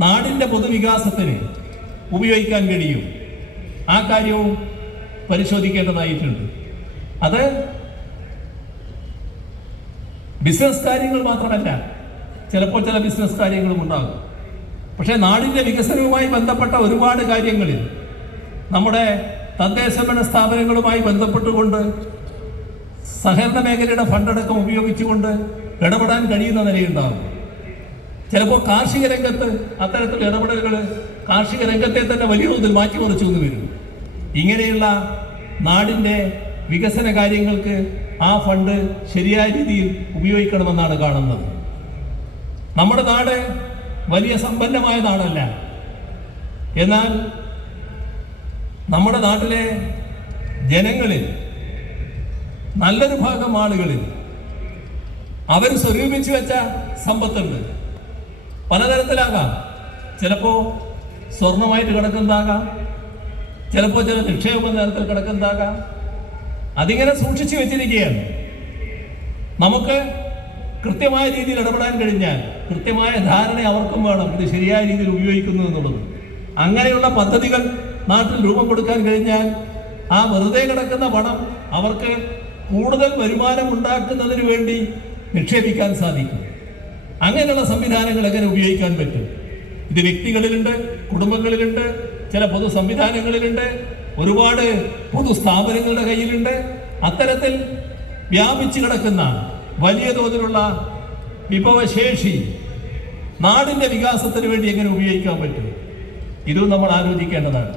നാടിൻ്റെ പൊതുവികാസത്തിന് ഉപയോഗിക്കാൻ കഴിയും. ആ കാര്യവും പരിശോധിക്കേണ്ടതായിട്ടുണ്ട്. അത് ബിസിനസ് കാര്യങ്ങൾ മാത്രമല്ല, ചിലപ്പോൾ ചില ബിസിനസ് കാര്യങ്ങളും ഉണ്ടാകും. പക്ഷേ നാടിൻ്റെ വികസനവുമായി ബന്ധപ്പെട്ട ഒരുപാട് കാര്യങ്ങളിൽ നമ്മുടെ തദ്ദേശഭരണ സ്ഥാപനങ്ങളുമായി ബന്ധപ്പെട്ടുകൊണ്ട് സഹകരണ മേഖലയുടെ ഫണ്ടടക്കം ഉപയോഗിച്ചുകൊണ്ട് ഇടപെടാൻ കഴിയുന്ന നിലയുണ്ടാകും. ചിലപ്പോൾ കാർഷിക രംഗത്ത് അത്തരത്തിലുള്ള ഇടപെടലുകൾ കാർഷിക രംഗത്തെ തന്നെ വലിയ തോതിൽ മാറ്റിമറിച്ചു എന്ന് വരും. ഇങ്ങനെയുള്ള നാടിൻ്റെ വികസന കാര്യങ്ങൾക്ക് ആ ഫണ്ട് ശരിയായ രീതിയിൽ ഉപയോഗിക്കണമെന്നാണ് കാണുന്നത്. നമ്മുടെ നാട് വലിയ സമ്പന്നമായ നാടല്ല. എന്നാൽ നമ്മുടെ നാട്ടിലെ ജനങ്ങളിൽ നല്ലൊരു ഭാഗം ആളുകളിൽ അവർ സ്വരൂപിച്ചു വെച്ച സമ്പത്തുണ്ട്. പലതരത്തിലാകാം. ചിലപ്പോൾ സ്വർണമായിട്ട് കിടക്കുന്നതാകാം, ചിലപ്പോൾ ചില നിക്ഷേപ തരത്തിൽ കിടക്കുന്നതാകാം. അതിങ്ങനെ സൂക്ഷിച്ചു വെച്ചിരിക്കുകയാണ്. നമുക്ക് കൃത്യമായ രീതിയിൽ ഇടപെടാൻ കഴിഞ്ഞാൽ കൃത്യമായ ധാരണ അവർക്കും വേണം ഇത് ശരിയായ രീതിയിൽ ഉപയോഗിക്കുന്നു എന്നുള്ളത്. അങ്ങനെയുള്ള പദ്ധതികൾ നാട്ടിൽ രൂപം കൊടുക്കാൻ കഴിഞ്ഞാൽ ആ വെറുതെ കിടക്കുന്ന പണം അവർക്ക് കൂടുതൽ വരുമാനം ഉണ്ടാക്കുന്നതിന് വേണ്ടി നിക്ഷേപിക്കാൻ സാധിക്കും. അങ്ങനെയുള്ള സംവിധാനങ്ങൾ എങ്ങനെ ഉപയോഗിക്കാൻ പറ്റും? ഇത് വ്യക്തികളിലുണ്ട്, കുടുംബങ്ങളിലുണ്ട്, ചില പൊതു സംവിധാനങ്ങളിലുണ്ട്, ഒരുപാട് പൊതുസ്ഥാപനങ്ങളുടെ കയ്യിലുണ്ട്. അത്തരത്തിൽ വ്യാപിച്ചു കിടക്കുന്ന വലിയ തോതിലുള്ള വിഭവശേഷി നാടിൻ്റെ വികാസത്തിന് വേണ്ടി എങ്ങനെ ഉപയോഗിക്കാൻ പറ്റും? ഇതും നമ്മൾ ആലോചിക്കേണ്ടതാണ്.